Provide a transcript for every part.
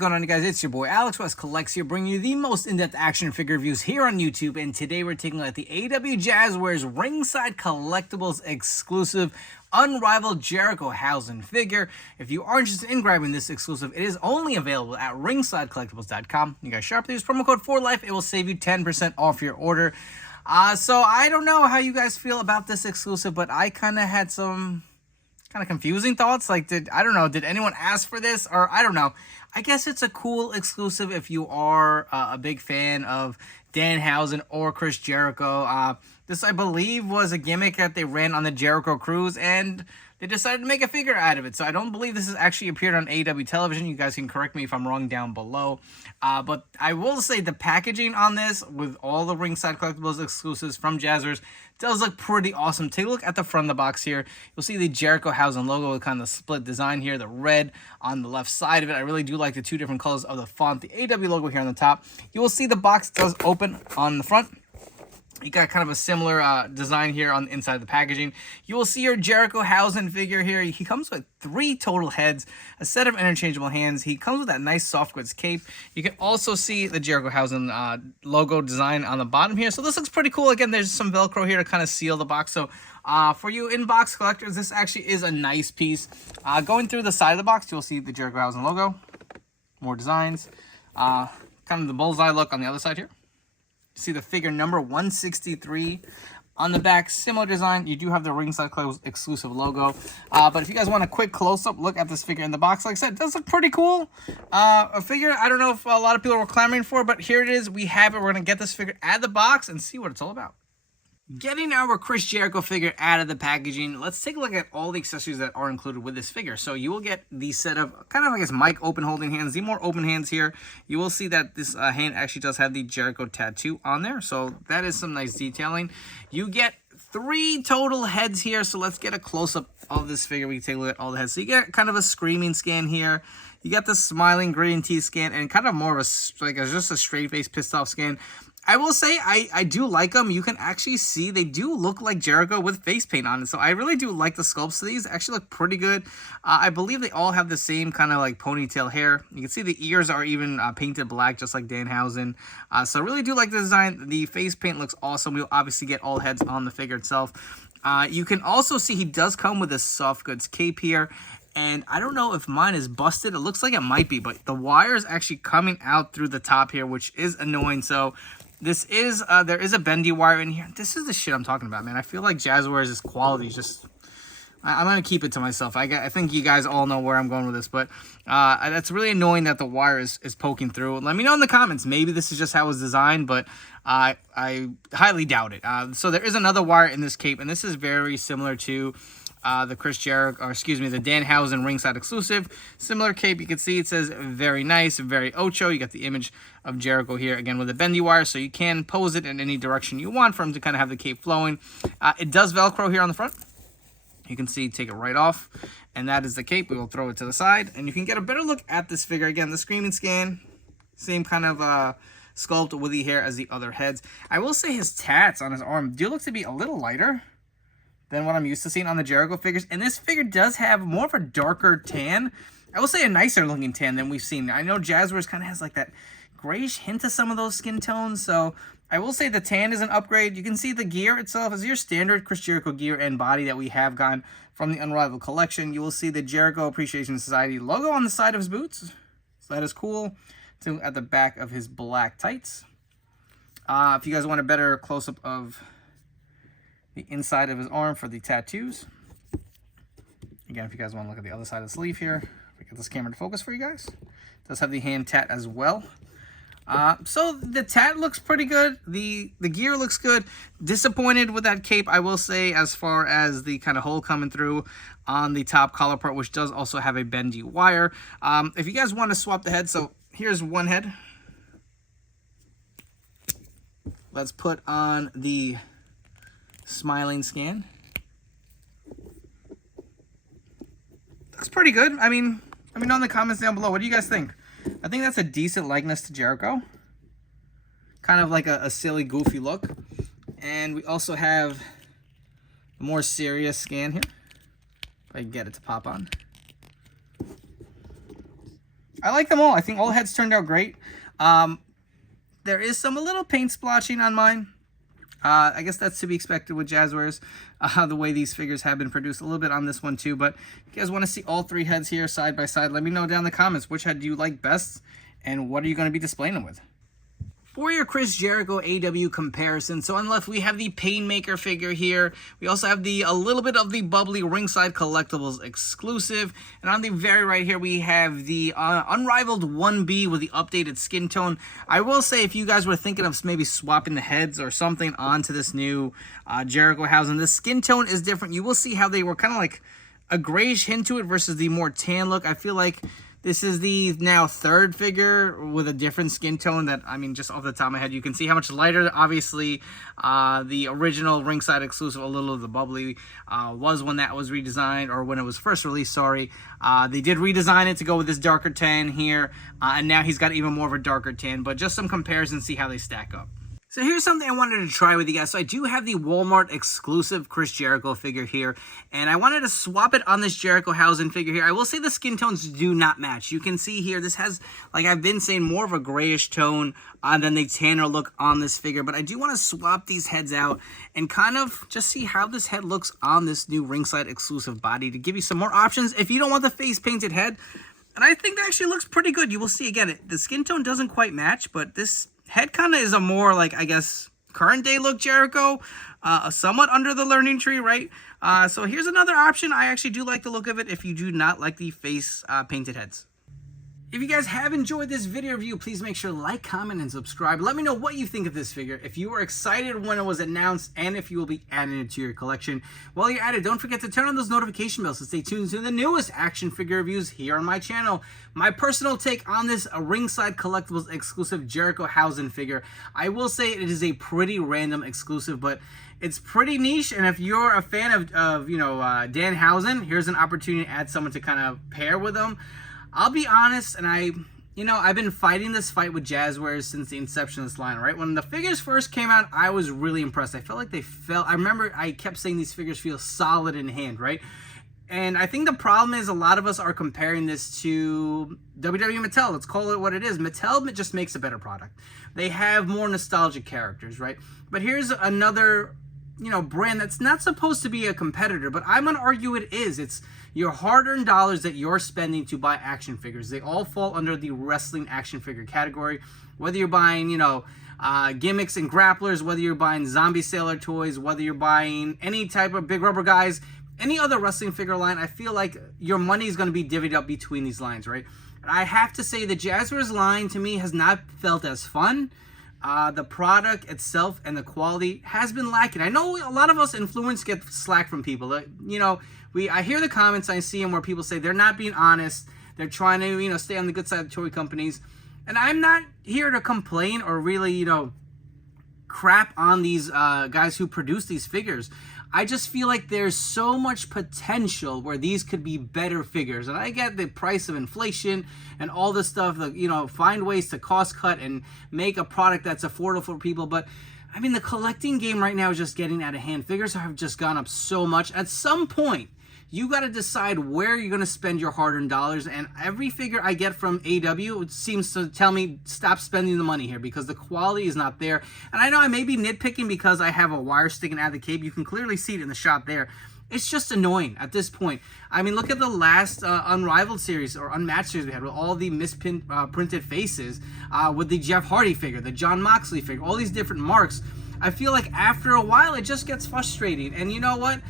going on, you guys? It's your boy Alex West Collects here, bringing you the most in-depth action figure reviews here on YouTube. And today we're taking a look at the AEW Jazwares Ringside Collectibles exclusive unrivaled JerichoHausen figure. If you are interested in grabbing this exclusive, it is only available at ringsidecollectibles.com. You guys sharply use promo code FORLIFE. It will save you 10% off your order. So I don't know how you guys feel about this exclusive, but I kind of had some kind of confusing thoughts. Like, did anyone ask for this? Or I don't know. I guess it's a cool exclusive if you are a big fan of Danhausen or Chris Jericho. This, I believe, was a gimmick that they ran on the Jericho cruise, and they decided to make a figure out of it. So I don't believe this has actually appeared on AEW television. You guys can correct me if I'm wrong down below. But I will say the packaging on this, with all the Ringside Collectibles exclusives from Jazwares, does look pretty awesome. Take a look at the front of the box here. You'll see the JerichoHausen logo with kind of split design here. The red on the left side of it. I really do like the two different colors of the font. The AEW logo here on the top. You will see the box does open on the front. You got kind of a similar design here on the inside of the packaging. You will see your JerichoHausen figure here. He comes with 3 total heads, a set of interchangeable hands. He comes with that nice soft goods cape. You can also see the JerichoHausen logo design on the bottom here. So this looks pretty cool. Again, there's some Velcro here to kind of seal the box. So for you in-box collectors, this actually is a nice piece. Going through the side of the box, you'll see the JerichoHausen logo. More designs. Kind of the bullseye look on the other side here. See the figure number 163 on the back, similar design. You do have the Ringside Collectibles exclusive logo. But if you guys want a quick close-up look at this figure in the box, like I said, it does look pretty cool. A figure I don't know if a lot of people were clamoring for, but here it is. We have it. We're going to get this figure out of the box and see what it's all about. Getting our Chris Jericho figure out of the packaging, let's take a look at all the accessories that are included with this figure. So you will get the set of kind of, I guess, mic open holding hands. The more open hands here, you will see that this hand actually does have the Jericho tattoo on there. So that is some nice detailing. You get 3 total heads here. So let's get a close-up of this figure. We can take a look at all the heads. So you get kind of a screaming scan here. You got the smiling, gritting teeth scan, and kind of more of a, like, just a straight-face, pissed-off scan. I will say I do like them. You can actually see they do look like Jericho with face paint on it. So I really do like the sculpts of these. Actually look pretty good. I believe they all have the same kind of like ponytail hair. You can see the ears are even painted black, just like Danhausen. So I really do like the design. The face paint looks awesome. We'll obviously get all heads on the figure itself. You can also see he does come with a soft goods cape here. And I don't know if mine is busted. It looks like it might be, but the wire is actually coming out through the top here, which is annoying. So this is, there is a bendy wire in here. This is the shit I'm talking about, man. I feel like Jazwares' quality is just, I'm going to keep it to myself. I think you guys all know where I'm going with this, but that's really annoying that the wire is poking through. Let me know in the comments. Maybe this is just how it was designed, but I highly doubt it. So there is another wire in this cape, and this is very similar to the Chris Jericho, or excuse me, the Danhausen Ringside exclusive. Similar cape. You can see it says very nice, very Ocho. You got the image of Jericho here, again, with a bendy wire, so you can pose it in any direction you want for him to kind of have the cape flowing. It does Velcro here on the front. You can see, take it right off, and that is the cape. We will throw it to the side, and you can get a better look at this figure. Again, the screaming scan, same kind of sculpt with the hair as the other heads. I will say his tats on his arm do look to be a little lighter than what I'm used to seeing on the Jericho figures. And this figure does have more of a darker tan. I will say a nicer looking tan than we've seen. I know Jazwares kind of has like that grayish hint to some of those skin tones. So I will say the tan is an upgrade. You can see the gear itself is your standard Chris Jericho gear and body that we have gotten from the Unrivaled collection. You will see the Jericho Appreciation Society logo on the side of his boots. So that is cool. To at the back of his black tights. If you guys want a better close-up of the inside of his arm for the tattoos. Again, if you guys want to look at the other side of the sleeve here, if we get this camera to focus for you guys. It does have the hand tat as well. So the tat looks pretty good. The gear looks good. Disappointed with that cape, I will say, as far as the kind of hole coming through on the top collar part, which does also have a bendy wire. If you guys want to swap the head, so here's one head. Let's put on the smiling scan. That's pretty good. I mean, let me know in the comments down below. What do you guys think? I think that's a decent likeness to Jericho. Kind of like a silly, goofy look. And we also have a more serious scan here. If I can get it to pop on. I like them all. I think all heads turned out great. There is some a little paint splotching on mine. I guess that's to be expected with Jazwares, the way these figures have been produced. A little bit on this one too, but if you guys want to see all three heads here side by side, let me know down in the comments which head do you like best and what are you going to be displaying them with. For your Chris Jericho AEW comparison, so on the left we have the Painmaker figure here. We also have a little bit of the bubbly Ringside Collectibles exclusive. And on the very right here we have the Unrivaled 1B with the updated skin tone. I will say if you guys were thinking of maybe swapping the heads or something onto this new JerichoHausen, the skin tone is different. You will see how they were kind of like a grayish hint to it versus the more tan look. I feel like this is the now third figure with a different skin tone that, I mean, just off the top of my head, you can see how much lighter, obviously, the original Ringside exclusive, a little of the bubbly, was when that was redesigned, or when it was first released, sorry. They did redesign it to go with this darker tan here, and now he's got even more of a darker tan, but just some comparisons, see how they stack up. So here's something I wanted to try with you guys. So I do have the Walmart exclusive Chris Jericho figure here, and I wanted to swap it on this JerichoHausen figure here. I will say the skin tones do not match. You can see here, this has, like I've been saying, more of a grayish tone than the tanner look on this figure, but I do want to swap these heads out and kind of just see how this head looks on this new Ringside exclusive body to give you some more options if you don't want the face painted head. And I think that actually looks pretty good. You will see, again, the skin tone doesn't quite match, but this head kind of is a more, like, I guess, current day look Jericho, somewhat under the learning tree, right? So here's another option. I actually do like the look of it if you do not like the face painted heads. If you guys have enjoyed this video review, please make sure to like, comment, and subscribe. Let me know what you think of this figure, if you were excited when it was announced, and if you will be adding it to your collection. While you're at it, don't forget to turn on those notification bells to stay tuned to the newest action figure reviews here on my channel. My personal take on this Ringside Collectibles exclusive JerichoHausen figure, I will say it is a pretty random exclusive, but it's pretty niche, and if you're a fan of Danhausen, here's an opportunity to add someone to kind of pair with them. I'll be honest, and I've been fighting this fight with Jazwares since the inception of this line, right? When the figures first came out, I was really impressed. I felt like I remember I kept saying these figures feel solid in hand, right? And I think the problem is a lot of us are comparing this to WWE Mattel. Let's call it what it is. Mattel just makes a better product. They have more nostalgic characters, right? But here's another, brand that's not supposed to be a competitor, but I'm going to argue it is. It's your hard-earned dollars that you're spending to buy action figures. They all fall under the wrestling action figure category. Whether you're buying, gimmicks and grapplers, whether you're buying zombie sailor toys, whether you're buying any type of big rubber guys, any other wrestling figure line, I feel like your money is going to be divvied up between these lines, right? I have to say the Jazwares line to me has not felt as fun. The product itself and the quality has been lacking. I know a lot of us influencers get slack from people. I hear the comments, I see them where people say they're not being honest. They're trying to, stay on the good side of toy companies. And I'm not here to complain or really, crap on these guys who produce these figures. I just feel like there's so much potential where these could be better figures. And I get the price of inflation and all this stuff, find ways to cost cut and make a product that's affordable for people. But I mean, the collecting game right now is just getting out of hand. Figures have just gone up so much. At some point, you got to decide where you're going to spend your hard-earned dollars, and every figure I get from AEW seems to tell me stop spending the money here because the quality is not there. And I know I may be nitpicking because I have a wire sticking out of the cape. You can clearly see it in the shot there. It's just annoying at this point. I mean, look at the last Unrivaled series or Unmatched series we had with all the misprinted faces, with the Jeff Hardy figure, the John Moxley figure, all these different marks. I feel like after a while, it just gets frustrating. And you know what?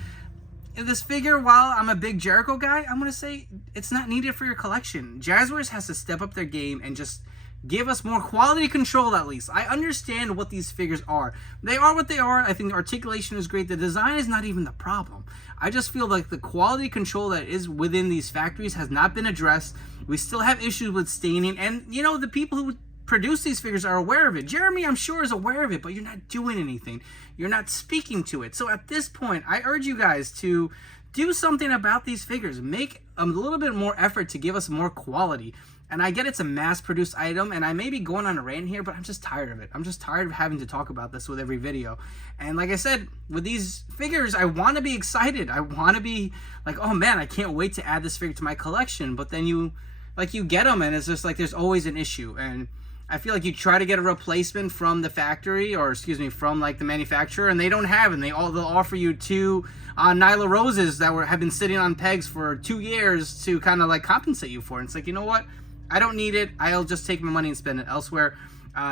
This figure, while I'm a big Jericho guy, I'm going to say it's not needed for your collection. Jazwares has to step up their game and just give us more quality control at least. I understand what these figures are. They are what they are. I think the articulation is great. The design is not even the problem. I just feel like the quality control that is within these factories has not been addressed. We still have issues with staining. And, the people who produce these figures are aware of it. Jeremy, I'm sure, is aware of it, but you're not doing anything. You're not speaking to it. So at this point, I urge you guys to do something about these figures. Make a little bit more effort to give us more quality. And I get it's a mass-produced item, and I may be going on a rant here, but I'm just tired of it. I'm just tired of having to talk about this with every video. And like I said, with these figures, I want to be excited. I want to be like, oh man, I can't wait to add this figure to my collection. But then you like you get them and it's just like there's always an issue. And I feel like you try to get a replacement from the factory, or excuse me, from like the manufacturer, and they don't have, and they'll offer you two Nyla Roses that have been sitting on pegs for 2 years to kind of like compensate you for it. It's like, you know what? I don't need it. I'll just take my money and spend it elsewhere.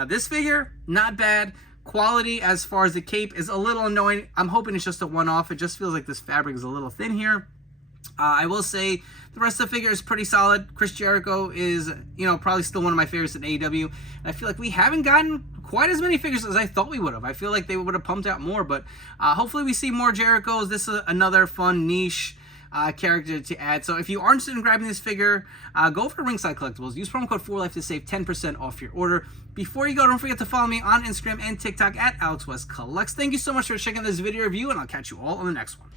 This figure, not bad. Quality as far as the cape is a little annoying. I'm hoping it's just a one-off. It just feels like this fabric is a little thin here. I will say the rest of the figure is pretty solid. Chris Jericho is, probably still one of my favorites in AEW. And I feel like we haven't gotten quite as many figures as I thought we would have. I feel like they would have pumped out more, but hopefully we see more Jerichos. This is another fun niche character to add. So if you are interested in grabbing this figure, go over to Ringside Collectibles. Use promo code 4Life to save 10% off your order. Before you go, don't forget to follow me on Instagram and TikTok at AlexWestCollects. Thank you so much for checking this video review, and I'll catch you all on the next one.